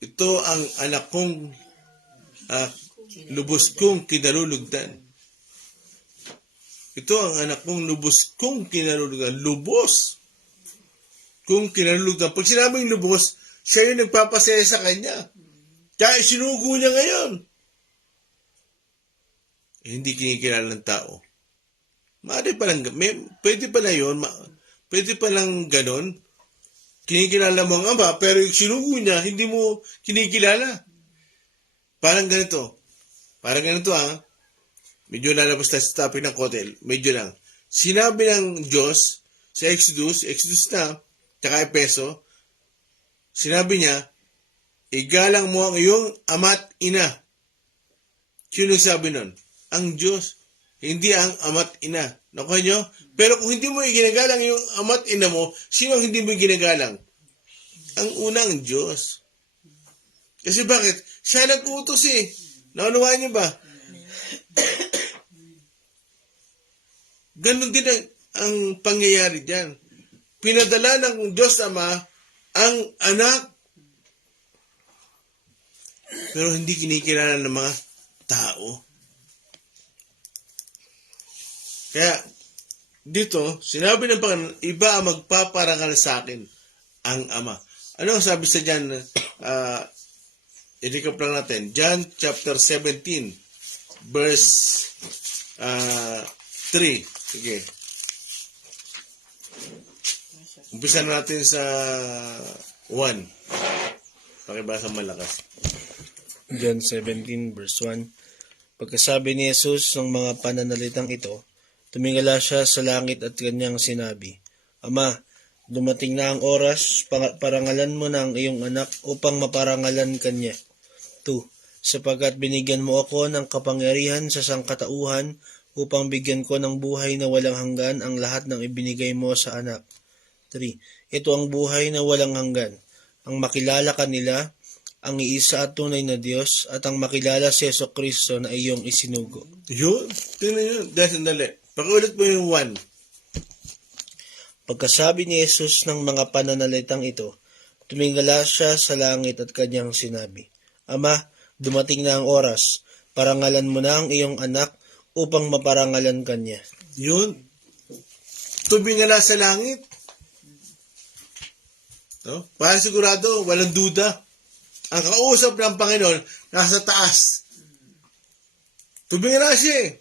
ito ang anak kong lubos kong kinalulugdan. Ito ang anak kong lubos kong kinalulugdan. Lubos kong kinalulugdan. Pag sinabing lubos, siya yung nagpapasaya sa kanya. Kaya isinugo niya ngayon. Hindi kinikilala ng tao. Pwede pala yun, pwede palang ganon. Kinikilala mo ang Ama, pero yung sinugo niya, hindi mo kinikilala. Parang ganito. Parang ganito Medyo lalabas tayo sa topic ng hotel. Medyo lang. Sinabi ng Diyos sa Exodus na, tsaka Epeso, sinabi niya, igalang mo ang iyong ama't ina. Sino nagsabi nun? Ang Diyos. Hindi ang ama't ina. Nakuha nyo? Pero kung hindi mo iginagalang yung ama't ina mo, sino ang hindi mo iginagalang? Ang unang Diyos. Kasi bakit? Siya nag-utos Naunawaan niyo ba? Ganon din ang pangyayari dyan. Pinadala ng Diyos Ama ang anak, pero hindi kinikilala ng mga tao. Kaya, dito, sinabi ng Panginoon, iba ang magpaparangal sa akin, ang Ama. Ano ang sabi sa dyan? I-recap lang natin. John chapter 17, verse 3. Sige. Umpisa natin sa 1. Pakibasa malakas. John 17 verse 1. Pagkasabi ni Jesus ng mga pananalitang ito, tumingala siya sa langit at kanyang sinabi, Ama, dumating na ang oras, parangalan mo na ang iyong anak upang maparangalan kanya. 2. Sapagkat binigyan mo ako ng kapangyarihan sa sangkatauhan upang bigyan ko ng buhay na walang hanggan ang lahat ng ibinigay mo sa anak. 3. Ito ang buhay na walang hanggan, ang makilala ka nila, ang iisa at tunay na Diyos, at ang makilala si Jesucristo na iyong isinugo. Yun, tingnan nyo, dahil sandali. Pakiulit mo yung 1. Pagkasabi ni Jesus ng mga pananalitang ito, tumingala siya sa langit at kanyang sinabi, Ama, dumating na ang oras, parangalan mo na ang iyong anak upang maparangalan kanya. Yun. Tumingala sa langit. No? Para sigurado, walang duda. Ang kausap ng Panginoon, nasa taas. Tumingala siya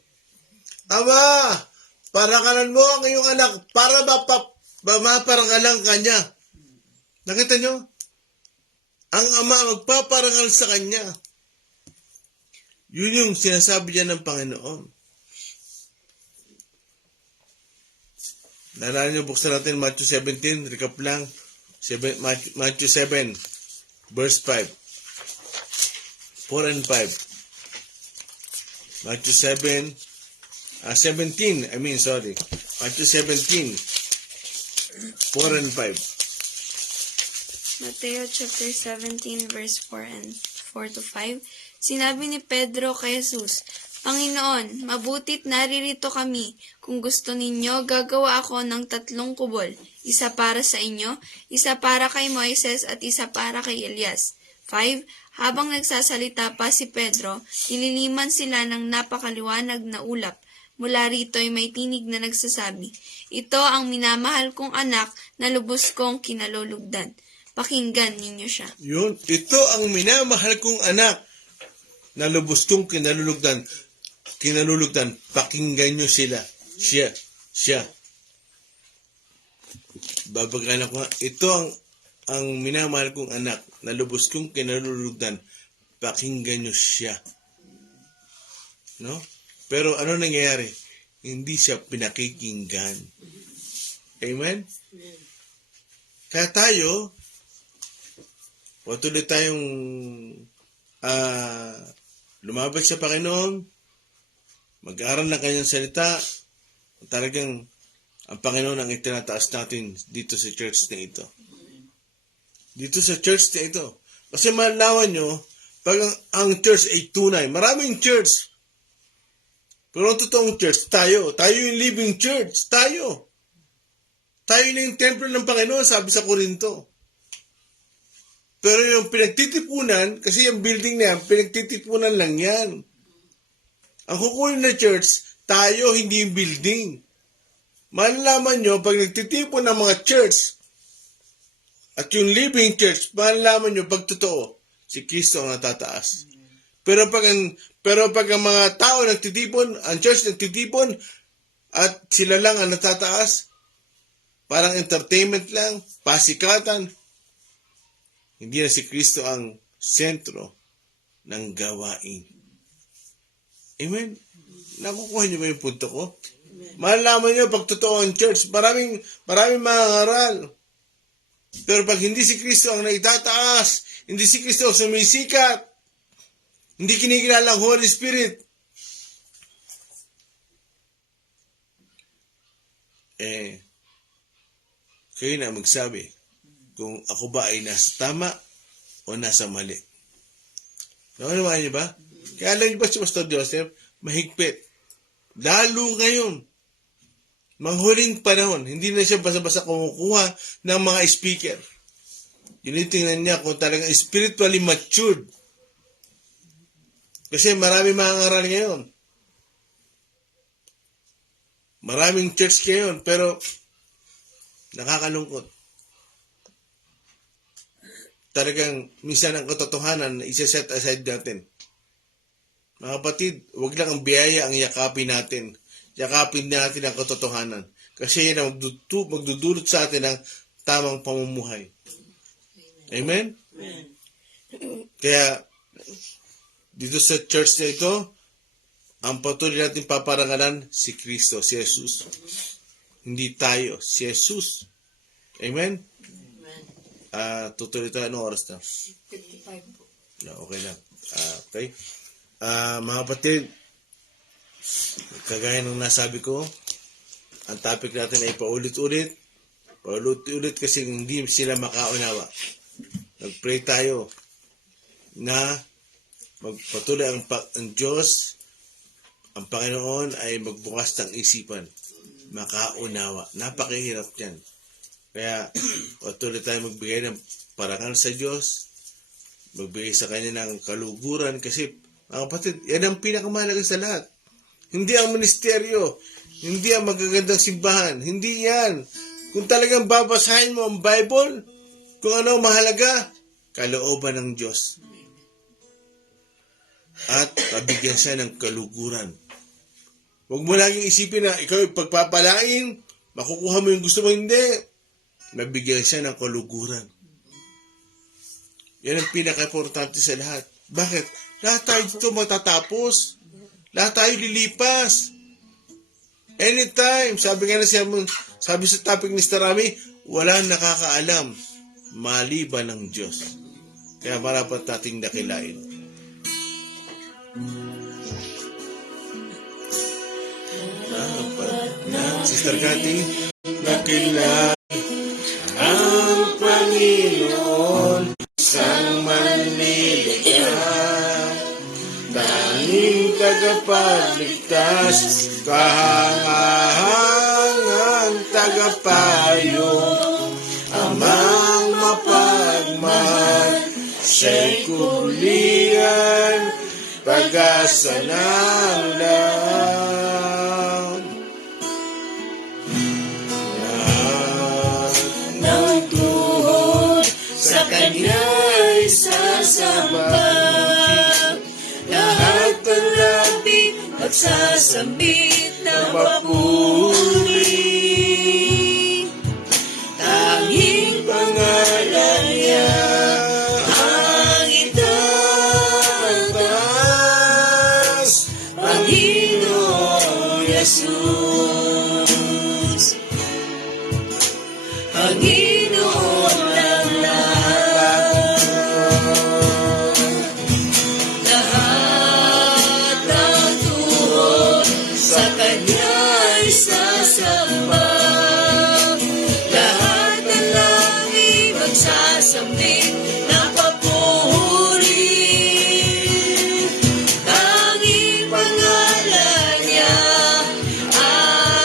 Ama, parangalan mo ang iyong anak para maparangalan kanya. Nakita nyo? Ang Ama magpaparangal sa kanya. Yun yung sinasabi niya ng Panginoon. Naalala nyo, buksan natin Matthew 17, recap lang. Matthew 7, verse 5. 4 and 5. Matthew 17, Matthew 17, 4 and 5. Mateo chapter 17 verse 4 to 5. Sinabi ni Pedro kay Jesus, Panginoon, mabutit naririto kami. Kung gusto ninyo, gagawa ako ng 3 kubol. Isa para sa inyo, isa para kay Moises at isa para kay Elias. 5. Habang nagsasalita pa si Pedro, nililiman sila ng napakaliwanag na ulap. Mula rito ay may tinig na nagsasabi, Ito ang minamahal kong anak na lubos kong kinalulugdan. Pakinggan ninyo siya. Yun, ito ang minamahal kong anak na lubos kong kinalulugdan. Pakinggan nyo sila. Siya. Babagalan ko ito ang minamahal kong anak na lubos kong kinalulugdan. Pakinggan nyo siya. No? Pero ano nangyayari? Hindi siya pinakikinggan. Amen? Kaya tayo, patuloy tayong lumabas sa Panginoon, mag-aaral ng kanyang salita, talagang ang Panginoon ang itinataas natin dito sa church na ito. Dito sa church na ito. Kasi malawan nyo, pag ang church ay tunay, maraming church. Pero ang totoong church, tayo yung living church, tayo na yung templo ng Panginoon, sabi sa Korinto. Pero yung pinagtitipunan, kasi yung building na yan, pinagtitipunan lang yan. Ang kukunin na church, tayo, hindi yung building. Malalaman nyo, pag nagtitipon ng mga church, at yung living church, malalaman nyo, pag totoo, si Kristo ang natataas. Pero pag ang mga tao nagtitipon, ang church nagtitipon, at sila lang ang natataas, parang entertainment lang, pasikatan, hindi na si Kristo ang sentro ng gawain. Amen? Nakukuha niyo ba yung punto ko? Malalaman niyo pag totoo ang church, maraming mangangaral. Pero pag hindi si Kristo ang naitataas, hindi si Kristo ang sumisikat, hindi kinikilala ang Holy Spirit, kayo na magsabi kung ako ba ay nasa tama o nasa mali. Nakuha niyo ba? Kaya alam niyo ba si Pastor Joseph, mahigpit. Lalo ngayon, manghuling panahon, hindi na siya basa-basa kumukuha ng mga speaker. Tinitingnan niya kung talagang spiritually matured. Kasi marami mga ngaral ngayon. Maraming church ngayon, pero nakakalungkot. Talagang minsan ang katotohanan na isa-set aside natin. Mga kapatid, huwag lang ang biyaya ang yakapin natin. Yakapin natin ang katotohanan. Kasi yan ang magdudulot sa atin ng tamang pamumuhay. Amen? Kaya, dito sa church na ito, ang patuloy natin paparangalan si Kristo, si Jesus. Hindi tayo, si Jesus. Amen? Tutuloy tayo, anong oras na? 55 po. No, okay lang. Okay. Mga kapatid, kagaya ng nasabi ko, ang topic natin ay paulit-ulit kasi hindi sila makaunawa. Nag-pray tayo na magpatuloy ang Diyos, ang Panginoon ay magbukas ng isipan, makaunawa. Napakahirap yan. Kaya patuloy tayo magbigay ng parangal sa Diyos, magbigay sa Kanya ng kaluguran kasi mga kapatid, yan ang pinakamahalaga sa lahat. Hindi ang ministeryo, hindi ang magagandang simbahan, hindi yan. Kung talagang babasahin mo ang Bible, kung ano ang mahalaga, kalooban ng Diyos. At pabigyan siya ng kaluguran. Huwag mo laging isipin na ikaw yung pagpapalain, makukuha mo yung gusto mo, hindi. Mabigyan siya ng kaluguran. Yan ang pinaka-importante sa lahat. Bakit? Lahat tayo dito matatapos. Lahat tayo lilipas. Anytime. Sabi sa topic ni Starami, walang nakakaalam maliban ng Diyos. Kaya marapat nating dakilain. Sister Cathy, dakilain ang Panginoon isang manlilikha, tanging tagapagligtas, kahangahangang tagapayong, amang mapagmahal, siya'y kublihan, pag-asa ng lahat. Ng tuhod sa Kanya'y sasamba, lahat ng labi magsasambit ng papuri. Tanging pangalan niya ang itaas, Panginoon Jesus, Panginoon ng lahat. Lahat ng tuhod sa Kanya'y sasamba, lahat ng langit magsasambit ng papuri. Tanging pangalan niya ang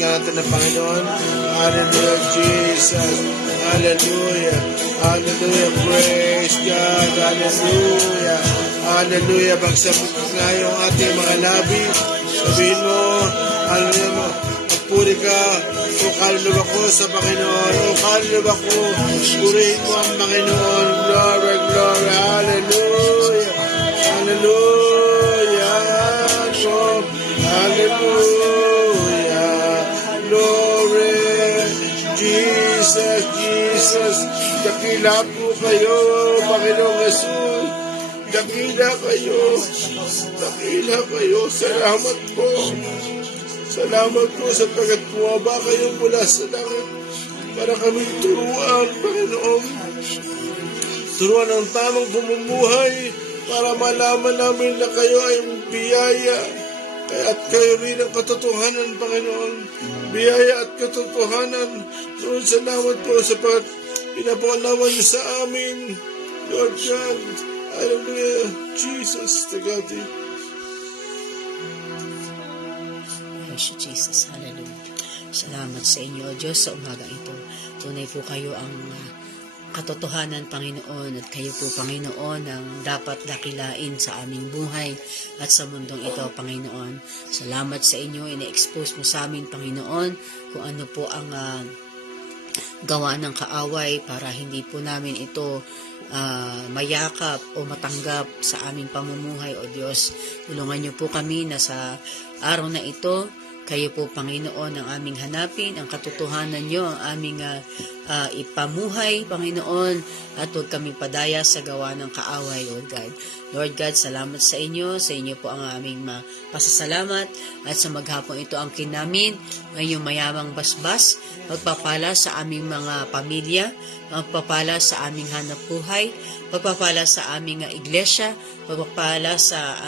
nga natin ng Panginoon. Hallelujah, Jesus. Hallelujah. Hallelujah. Praise God. Hallelujah. Hallelujah. Magsabit nga yung ating mga labi. Sabihin mo, hallelujah mo. Magpuri ka. O kaluluwa ko sa Panginoon. O kaluluwa ko. Purihin mo ang Panginoon. Glory, glory. Hallelujah. Hallelujah. Lord. Hallelujah. Glory. Jesus, Jesus. Dakila po kayo, Panginoong Jesus. Dakila kayo. Dakila kayo. Salamat po. Salamat po sa tagat buwaba kayo mula sa langit para kami turuan, Panginoon. Turuan ang tamang pamumuhay para malaman namin na kayo ay biyaya at kayo rin ang katotohanan, Panginoon. Biyaya at katotohanan. Lord, salamat po sa pinapaunawan niyo sa amin. Lord God, hallelujah, Jesus, tagati. Praise you, Jesus. Hallelujah. Salamat sa inyo, O Diyos, sa umaga ito. Tunay po kayo ang katotohanan, Panginoon, at kayo po, Panginoon, ang dapat dakilain sa aming buhay at sa mundong ito, Panginoon. Salamat sa inyo, ina-expose mo sa amin, Panginoon, kung ano po ang gawa ng kaaway para hindi po namin ito mayakap o matanggap sa aming pamumuhay, O Diyos. Tulungan niyo po kami na sa araw na ito, kayo po, Panginoon, ang aming hanapin, ang katotohanan niyo, ang aming ipamuhay, Panginoon, at huwag kami padaya sa gawa ng kaaway, Lord God. Lord God, salamat sa inyo po ang aming pasasalamat, at sa maghapon ito ang kinamin, ngayong mayamang basbas, magpapala sa aming mga pamilya, magpapala sa aming hanap buhay, magpapala sa aming iglesia, magpapala sa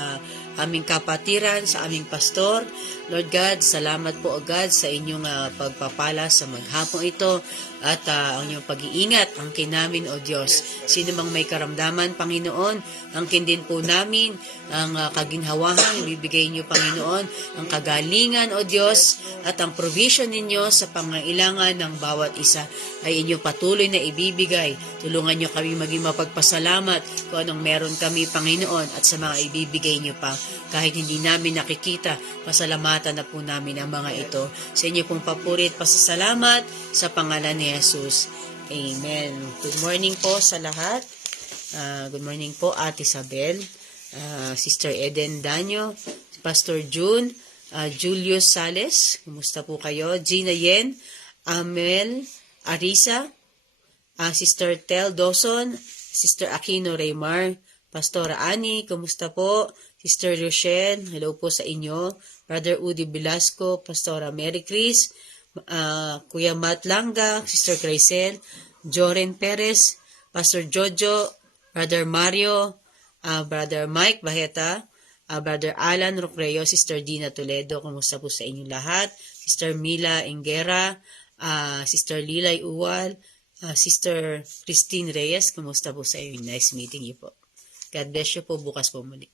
aming kapatiran, sa aming pastor. Lord God, salamat po, O God, sa inyong pagpapala sa maghapon ito at ang inyong pag-iingat, ang kinamin, O Diyos. Sino mang may karamdaman, Panginoon, angkin din po namin ang kaginhawahan, ibibigay niyo, Panginoon, ang kagalingan, O Diyos, at ang provision ninyo sa pangailangan ng bawat isa ay inyo patuloy na ibibigay. Tulungan niyo kami maging mapagpasalamat kung anong meron kami, Panginoon, at sa mga ibibigay niyo pa. Kahit hindi namin nakikita, pasalamatan na po namin ang mga ito. Sa inyo pong papuri at pasasalamat sa pangalan ni Jesus. Amen. Good morning po sa lahat. Good morning po, Ate Isabel, Sister Eden Danyo, Pastor June, Julius Sales, kumusta po kayo? Gina Yen, Amel Arisa, Sister Tel Dawson, Sister Aquino Raymar, Pastora Ani, kumusta po? Sister Rochelle, hello po sa inyo. Brother Udi Velasco, Pastora Mary Chris, Kuya Matt Langa, Sister Crisel, Joren Perez, Pastor Jojo, Brother Mario, Brother Mike Baheta, Brother Alan Rocreo, Sister Dina Toledo, kumusta po sa inyong lahat? Sister Mila Ingera, Sister Lilay Uwal, Sister Christine Reyes, kumusta po sa inyo? Nice meeting you po. God bless you po, bukas po muli.